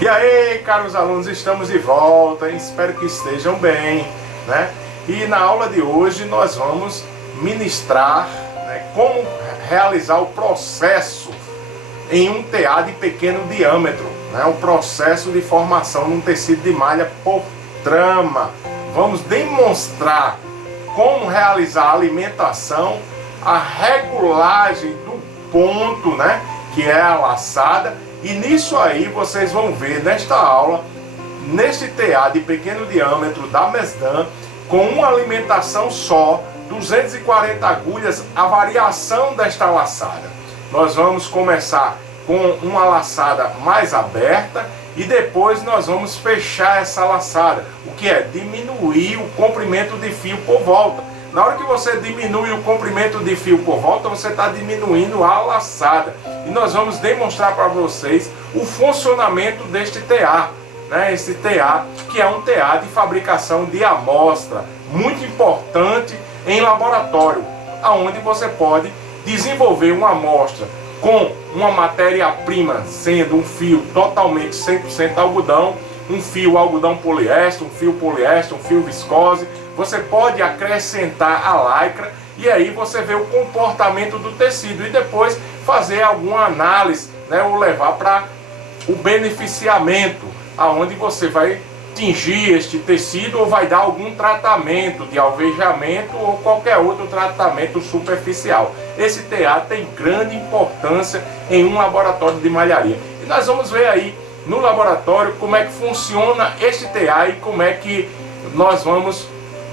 E aí, caros alunos, estamos de volta, espero que estejam bem, né? E na aula de hoje nós vamos ministrar, né, como realizar o processo em um TA de pequeno diâmetro, né? O processo de formação num tecido de malha por trama. Vamos demonstrar como realizar a alimentação, a regulagem do ponto, né, que é a laçada. E nisso aí vocês vão ver nesta aula, neste TA de pequeno diâmetro da Mesdan, com uma alimentação só, 240 agulhas, a variação desta laçada. Nós vamos começar com uma laçada mais aberta e depois nós vamos fechar essa laçada, o que é diminuir o comprimento de fio por volta. Na hora que você diminui o comprimento de fio por volta, você está diminuindo a laçada. E nós vamos demonstrar para vocês o funcionamento deste TA, né? Esse TA, que é um TA de fabricação de amostra, muito importante em laboratório, onde você pode desenvolver uma amostra com uma matéria-prima, sendo um fio totalmente 100% algodão, um fio algodão poliéster, um fio viscose. Você pode acrescentar a lycra e aí você vê o comportamento do tecido e depois fazer alguma análise, né, ou levar para o beneficiamento, aonde você vai tingir este tecido ou vai dar algum tratamento de alvejamento ou qualquer outro tratamento superficial. Esse TA tem grande importância em um laboratório de malharia. E nós vamos ver aí no laboratório como é que funciona este TA e como é que nós vamos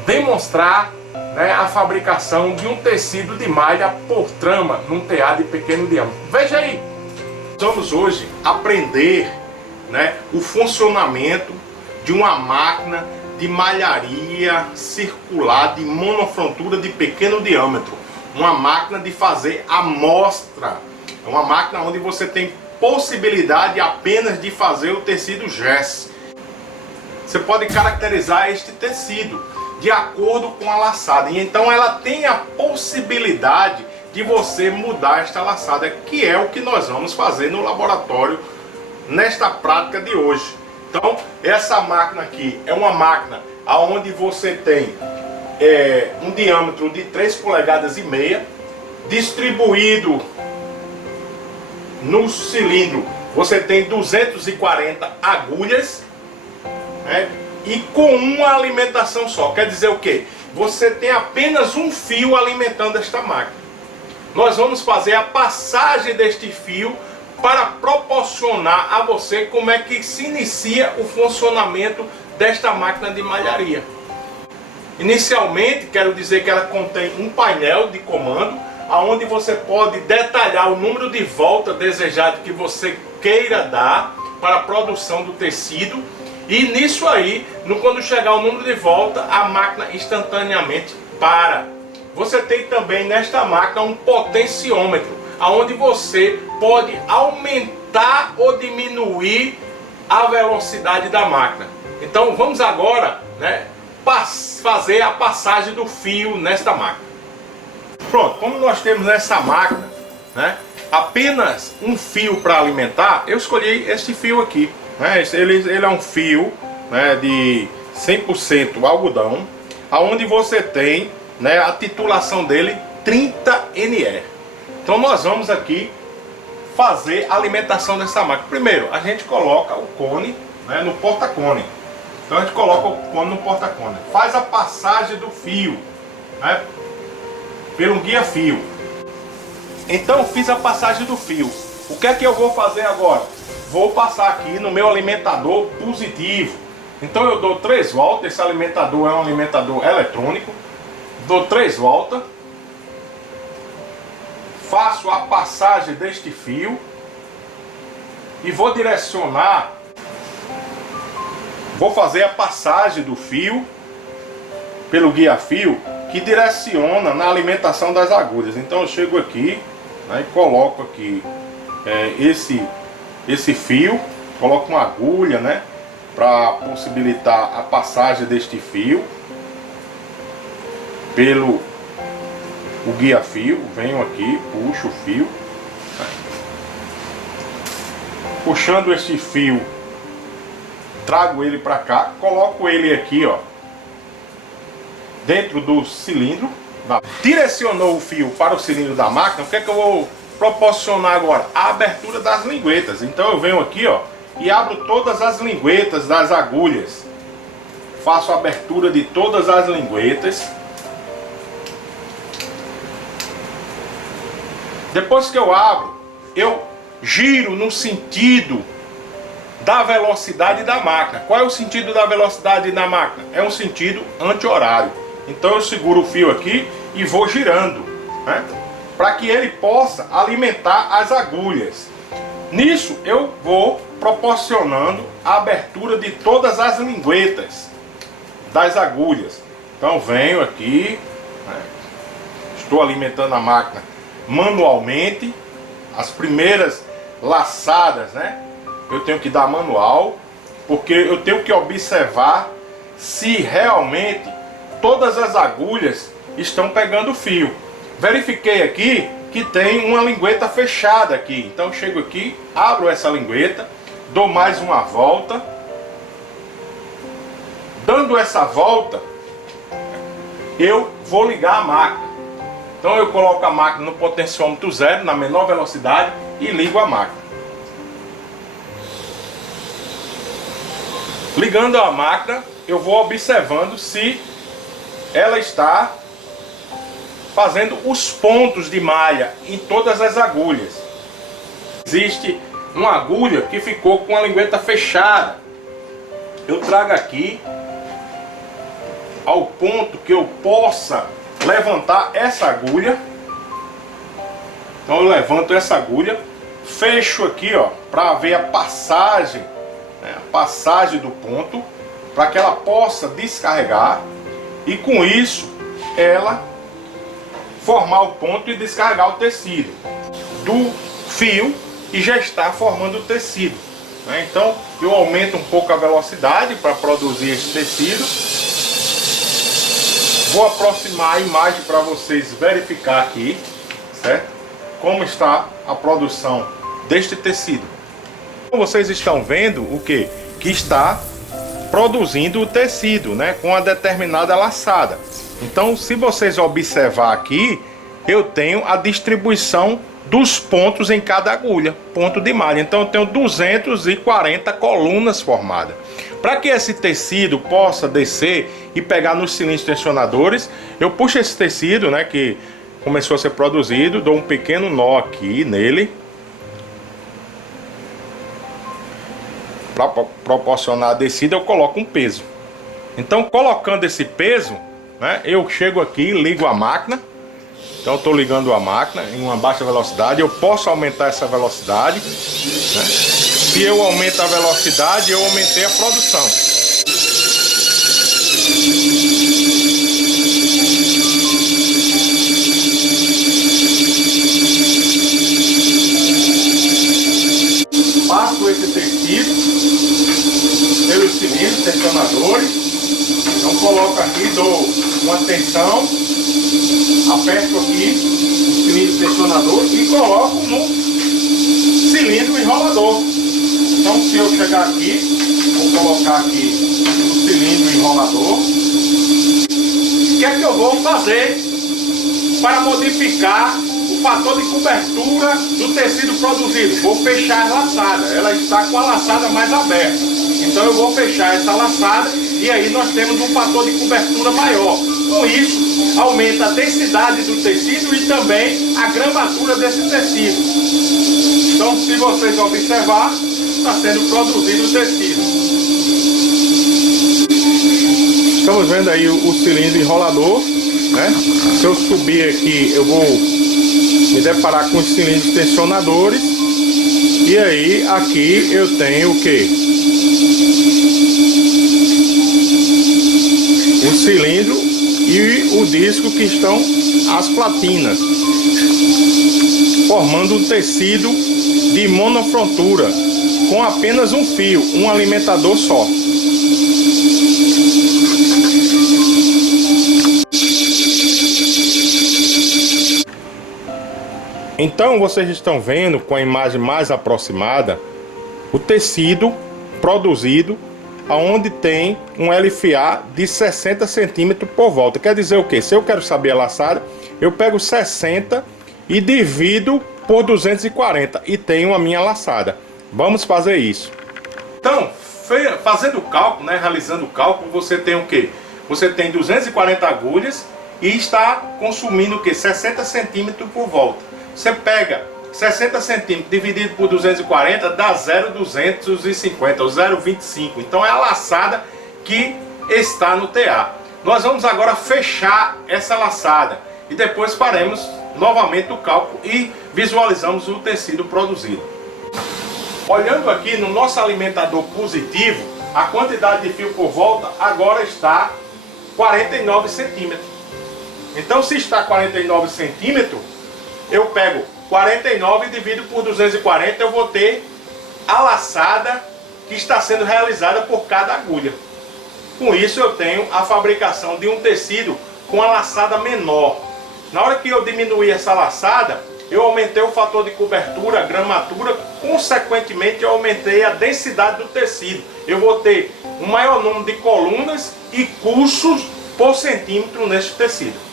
demonstrar, né, a fabricação de um tecido de malha por trama num TA de pequeno diâmetro. Veja aí, vamos hoje aprender, né, o funcionamento de uma máquina de malharia circular de monofrontura de pequeno diâmetro, uma máquina de fazer amostra, é uma máquina onde você tem possibilidade apenas de fazer o tecido GES. Você pode caracterizar este tecido de acordo com a laçada, e então ela tem a possibilidade de você mudar esta laçada, que é o que nós vamos fazer no laboratório nesta prática de hoje. Então essa máquina aqui é uma máquina onde você tem um diâmetro de 3,5 polegadas, distribuído no cilindro você tem 240 agulhas, né? E com uma alimentação só. Quer dizer o quê? Você tem apenas um fio alimentando esta máquina. Nós vamos fazer a passagem deste fio para proporcionar a você como é que se inicia o funcionamento desta máquina de malharia. Inicialmente, quero dizer que ela contém um painel de comando, onde você pode detalhar o número de volta desejado que você queira dar para a produção do tecido. E nisso aí, quando chegar o número de volta, a máquina instantaneamente para. Você tem também nesta máquina um potenciômetro, onde você pode aumentar ou diminuir a velocidade da máquina. Então vamos agora, né, fazer a passagem do fio nesta máquina. Pronto, como nós temos nessa máquina, né, apenas um fio para alimentar, eu escolhi este fio aqui. Ele é um fio, né, de 100% algodão, onde você tem, né, a titulação dele 30 NE. Então nós vamos aqui fazer a alimentação dessa máquina. Primeiro a gente coloca o cone, né, no porta-cone. Então a gente coloca o cone no porta-cone, faz a passagem do fio, né, pelo guia-fio. Então fiz a passagem do fio. O que é que eu vou fazer agora? Vou passar aqui no meu alimentador positivo. Então eu dou 3 voltas. Esse alimentador é um alimentador eletrônico. Dou 3 voltas. Faço a passagem deste fio. E vou direcionar. Vou fazer a passagem do fio pelo guia-fio, que direciona na alimentação das agulhas. Então eu chego aqui, né, e coloco aqui esse fio, coloco uma agulha, né, para possibilitar a passagem deste fio pelo o guia-fio, venho aqui, puxo o fio, puxando esse fio, trago ele para cá, coloco ele aqui, ó, dentro do cilindro. Direcionou o fio para o cilindro da máquina. O que é que eu vou proporcionar agora? A abertura das linguetas. Então eu venho aqui, ó, e abro todas as linguetas das agulhas. Faço a abertura de todas as linguetas. Depois que eu abro, eu giro no sentido da velocidade da máquina. Qual é o sentido da velocidade da máquina? É um sentido anti-horário. Então eu seguro o fio aqui e vou girando, né, para que ele possa alimentar as agulhas. Nisso eu vou proporcionando a abertura de todas as linguetas das agulhas. Então venho aqui, né, estou alimentando a máquina manualmente. As primeiras laçadas, né, eu tenho que dar manual, porque eu tenho que observar se realmente todas as agulhas estão pegando fio. Verifiquei aqui que tem uma lingueta fechada aqui. Então chego aqui, abro essa lingueta, dou mais uma volta. Dando essa volta, eu vou ligar a máquina. Então eu coloco a máquina no potenciômetro zero, na menor velocidade, e ligo a máquina. Ligando a máquina, eu vou observando se ela está fazendo os pontos de malha em todas as agulhas. Existe uma agulha que ficou com a lingueta fechada. Eu trago aqui ao ponto que eu possa levantar essa agulha. Então eu levanto essa agulha, fecho aqui, ó, para ver a passagem, né, a passagem do ponto, para que ela possa descarregar. E com isso, ela formar o ponto e descarregar o tecido do fio e já está formando o tecido, né? Então eu aumento um pouco a velocidade para produzir esse tecido. Vou aproximar a imagem para vocês verificar aqui, certo? Como está a produção deste tecido. Então, vocês estão vendo o que? Que está produzindo o tecido, né, com a determinada laçada. Então, se vocês observar aqui, eu tenho a distribuição dos pontos em cada agulha, ponto de malha. Então eu tenho 240 colunas formadas. Para que esse tecido possa descer e pegar nos cilindros tensionadores, eu puxo esse tecido, né, que começou a ser produzido, dou um pequeno nó aqui nele, para proporcionar a descida. Eu coloco um peso. Então, colocando esse peso, né, eu chego aqui, ligo a máquina. Então estou ligando a máquina em uma baixa velocidade. Eu posso aumentar essa velocidade, né? Se eu aumento a velocidade, eu aumentei a produção. Passo esse tecido pelos cilindros tensionadores. Então coloco aqui, dou uma tensão, aperto aqui o cilindro tensionador e coloco no cilindro enrolador. Então, se eu chegar aqui, vou colocar aqui no cilindro enrolador. O que é que eu vou fazer para modificar o fator de cobertura do tecido produzido? Vou fechar a laçada. Ela está com a laçada mais aberta. Então eu vou fechar essa laçada e aí nós temos um fator de cobertura maior. Com isso, aumenta a densidade do tecido e também a gramatura desse tecido. Então, se vocês observar, está sendo produzido o tecido. Estamos vendo aí o cilindro enrolador, né? Se eu subir aqui, eu vou me deparar com os cilindros tensionadores. E aí, aqui eu tenho o que? O cilindro e o disco, que estão as platinas, formando um tecido de monofrontura com apenas um fio, um alimentador só. Então vocês estão vendo com a imagem mais aproximada o tecido produzido aonde tem um LFA de 60 centímetros por volta. Quer dizer o que? Se eu quero saber a laçada, eu pego 60 e divido por 240 e tenho a minha laçada. Vamos fazer isso. Então, fazendo o cálculo, né, realizando o cálculo, você tem o que? Você tem 240 agulhas e está consumindo o que? 60 centímetros por volta. Você pega 60 centímetros dividido por 240 dá 0,250 ou 0,25. Então é a laçada que está no TA. Nós vamos agora fechar essa laçada e depois faremos novamente o cálculo e visualizamos o tecido produzido. Olhando aqui no nosso alimentador positivo, a quantidade de fio por volta agora está 49 centímetros. Então, se está 49 centímetros, eu pego 49 e divido por 240, eu vou ter a laçada que está sendo realizada por cada agulha. Com isso eu tenho a fabricação de um tecido com a laçada menor. Na hora que eu diminuir essa laçada, eu aumentei o fator de cobertura, a gramatura, consequentemente eu aumentei a densidade do tecido. Eu vou ter um maior número de colunas e cursos por centímetro neste tecido.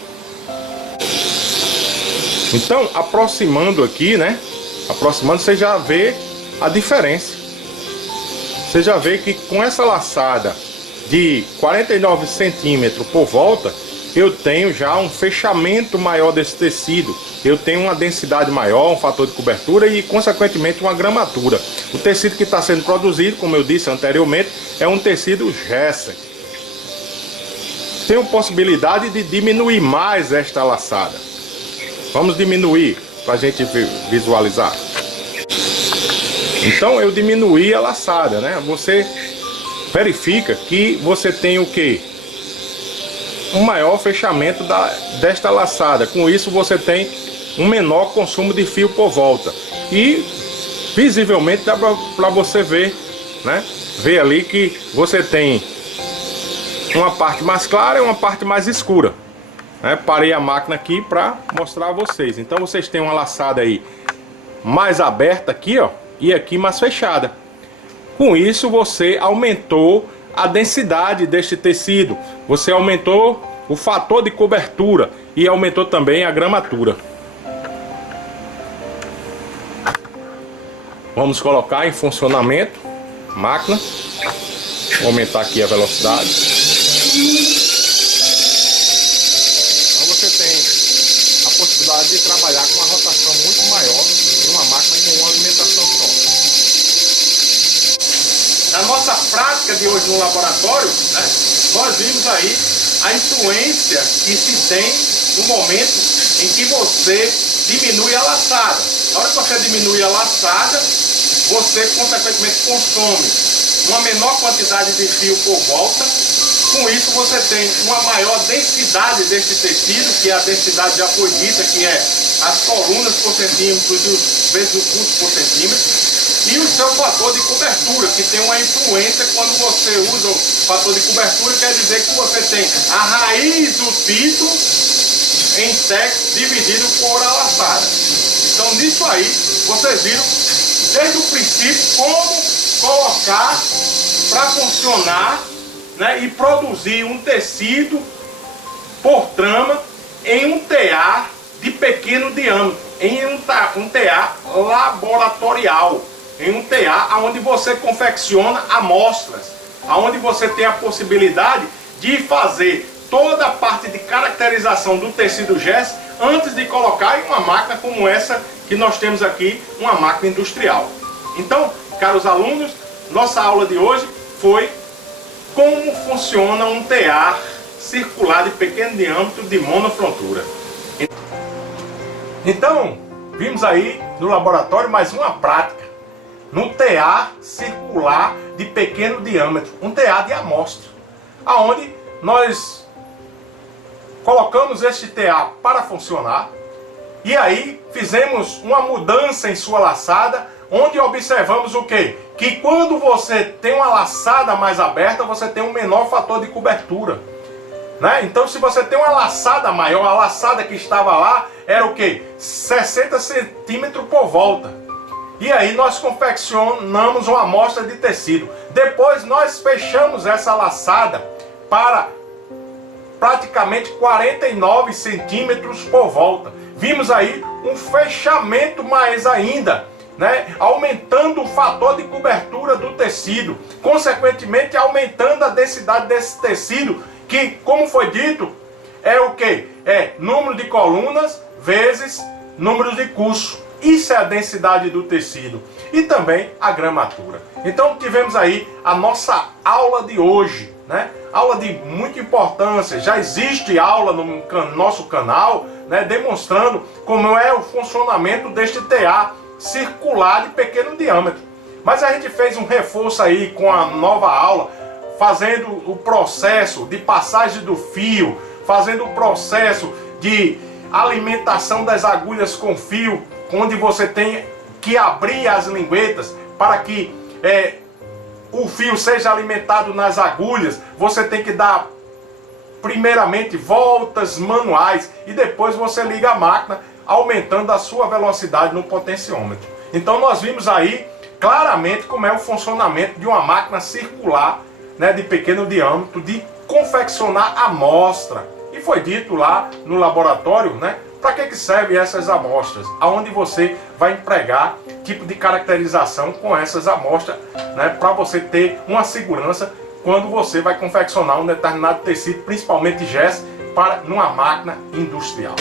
Então, aproximando aqui, né? Aproximando, você já vê a diferença. Você já vê que com essa laçada de 49 centímetros por volta, eu tenho já um fechamento maior desse tecido. Eu tenho uma densidade maior, um fator de cobertura e, consequentemente, uma gramatura. O tecido que está sendo produzido, como eu disse anteriormente, é um tecido Gessen. Tenho possibilidade de diminuir mais esta laçada. Vamos diminuir para a gente visualizar. Então eu diminuí a laçada, né? Você verifica que você tem o que? Um maior fechamento desta laçada. Com isso você tem um menor consumo de fio por volta. E visivelmente dá para você ver, né? Ver ali que você tem uma parte mais clara e uma parte mais escura. Parei a máquina aqui para mostrar a vocês. Então vocês têm uma laçada aí mais aberta aqui, ó, e aqui mais fechada. Com isso você aumentou a densidade deste tecido, você aumentou o fator de cobertura e aumentou também a gramatura. Vamos colocar em funcionamento a máquina. Vou aumentar aqui a velocidade. De trabalhar com uma rotação muito maior em uma máquina com uma alimentação só. Na nossa prática de hoje no laboratório, né, nós vimos aí a influência que se tem no momento em que você diminui a laçada. Na hora que você diminui a laçada, você consequentemente consome uma menor quantidade de fio por volta. Com isso você tem uma maior densidade deste tecido, que a densidade já foi dita, que é as colunas por centímetro vezes o curso por centímetro, e o seu fator de cobertura, que tem uma influência. Quando você usa o fator de cobertura, quer dizer que você tem a raiz do fito em tex dividido por a laçada. Então nisso aí, vocês viram desde o princípio como colocar para funcionar, né, e produzir um tecido por trama em um TA de pequeno diâmetro, em um TA laboratorial, em um TA onde você confecciona amostras, onde você tem a possibilidade de fazer toda a parte de caracterização do tecido Gessen antes de colocar em uma máquina como essa que nós temos aqui, uma máquina industrial. Então, caros alunos, nossa aula de hoje foi como funciona um TA circular de pequeno diâmetro de monofrontura. Então, vimos aí no laboratório mais uma prática no TA circular de pequeno diâmetro, um TA de amostra, aonde nós colocamos este TA para funcionar e aí fizemos uma mudança em sua laçada, onde observamos o quê? Que quando você tem uma laçada mais aberta, você tem um menor fator de cobertura. né? Então, se você tem uma laçada maior, a laçada que estava lá era o quê? 60 centímetros por volta. E aí nós confeccionamos uma amostra de tecido. Depois nós fechamos essa laçada para praticamente 49 centímetros por volta. Vimos aí um fechamento mais ainda, né? Aumentando o fator de cobertura do tecido, consequentemente aumentando a densidade desse tecido, que, como foi dito, é o que? É número de colunas vezes número de curso. Isso é a densidade do tecido e também a gramatura. Então tivemos aí a nossa aula de hoje, né? Aula de muita importância. Já existe aula no nosso canal, né? Demonstrando como é o funcionamento deste TA circular de pequeno diâmetro. Mas a gente fez um reforço aí com a nova aula, fazendo o processo de passagem do fio, fazendo o processo de alimentação das agulhas com fio, onde você tem que abrir as linguetas para que o fio seja alimentado nas agulhas. Você tem que dar primeiramente voltas manuais e depois você liga a máquina, aumentando a sua velocidade no potenciômetro. Então nós vimos aí claramente como é o funcionamento de uma máquina circular, né, de pequeno diâmetro, de confeccionar amostra. E foi dito lá no laboratório, né, para que servem essas amostras, aonde você vai empregar tipo de caracterização com essas amostras, né, para você ter uma segurança quando você vai confeccionar um determinado tecido, principalmente gesso, para numa máquina industrial.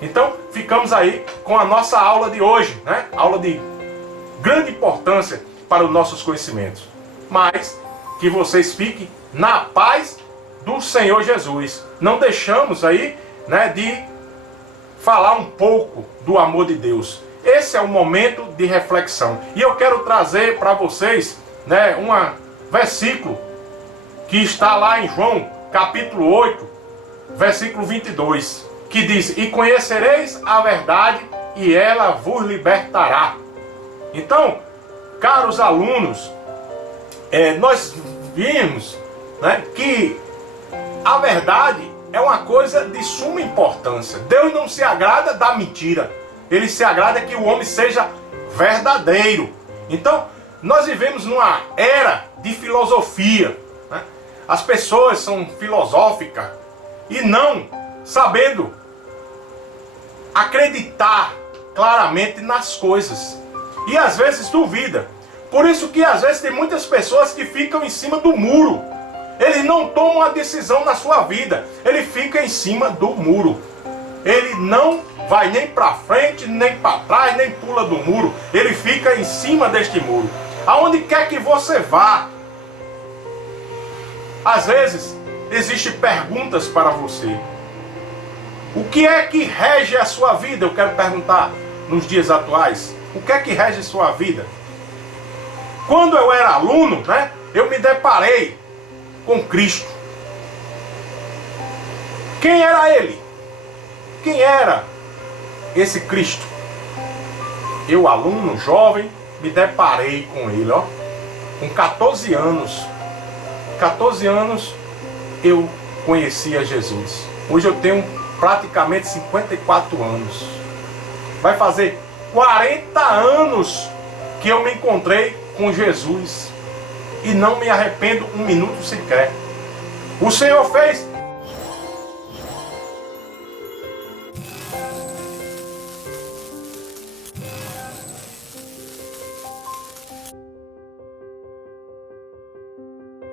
Então, ficamos aí com a nossa aula de hoje, né? Aula de grande importância para os nossos conhecimentos. Mas que vocês fiquem na paz do Senhor Jesus. Não deixamos aí, né, de falar um pouco do amor de Deus. Esse é o momento de reflexão. E eu quero trazer para vocês, né, um versículo que está lá em João, capítulo 8, versículo 22, que diz: e conhecereis a verdade, e ela vos libertará. Então, caros alunos, nós vimos, né, que a verdade é uma coisa de suma importância. Deus não se agrada da mentira. Ele se agrada que o homem seja verdadeiro. Então, nós vivemos numa era de filosofia, né? As pessoas são filosóficas e não sabendo acreditar claramente nas coisas. E às vezes duvida. Por isso que às vezes tem muitas pessoas que ficam em cima do muro. Ele não toma uma decisão na sua vida. Ele fica em cima do muro. Ele não vai nem para frente, nem para trás, nem pula do muro. Ele fica em cima deste muro. Aonde quer que você vá, às vezes existem perguntas para você. O que é que rege a sua vida? Eu quero perguntar nos dias atuais. O que é que rege a sua vida? Quando eu era aluno, né, eu me deparei com Cristo. Quem era Ele? Quem era esse Cristo? Eu, aluno, jovem, me deparei com Ele, ó, com 14 anos. 14 anos eu conhecia Jesus. Hoje eu tenho praticamente 54 anos. Vai fazer 40 anos que eu me encontrei com Jesus. E não me arrependo um minuto sequer. O Senhor fez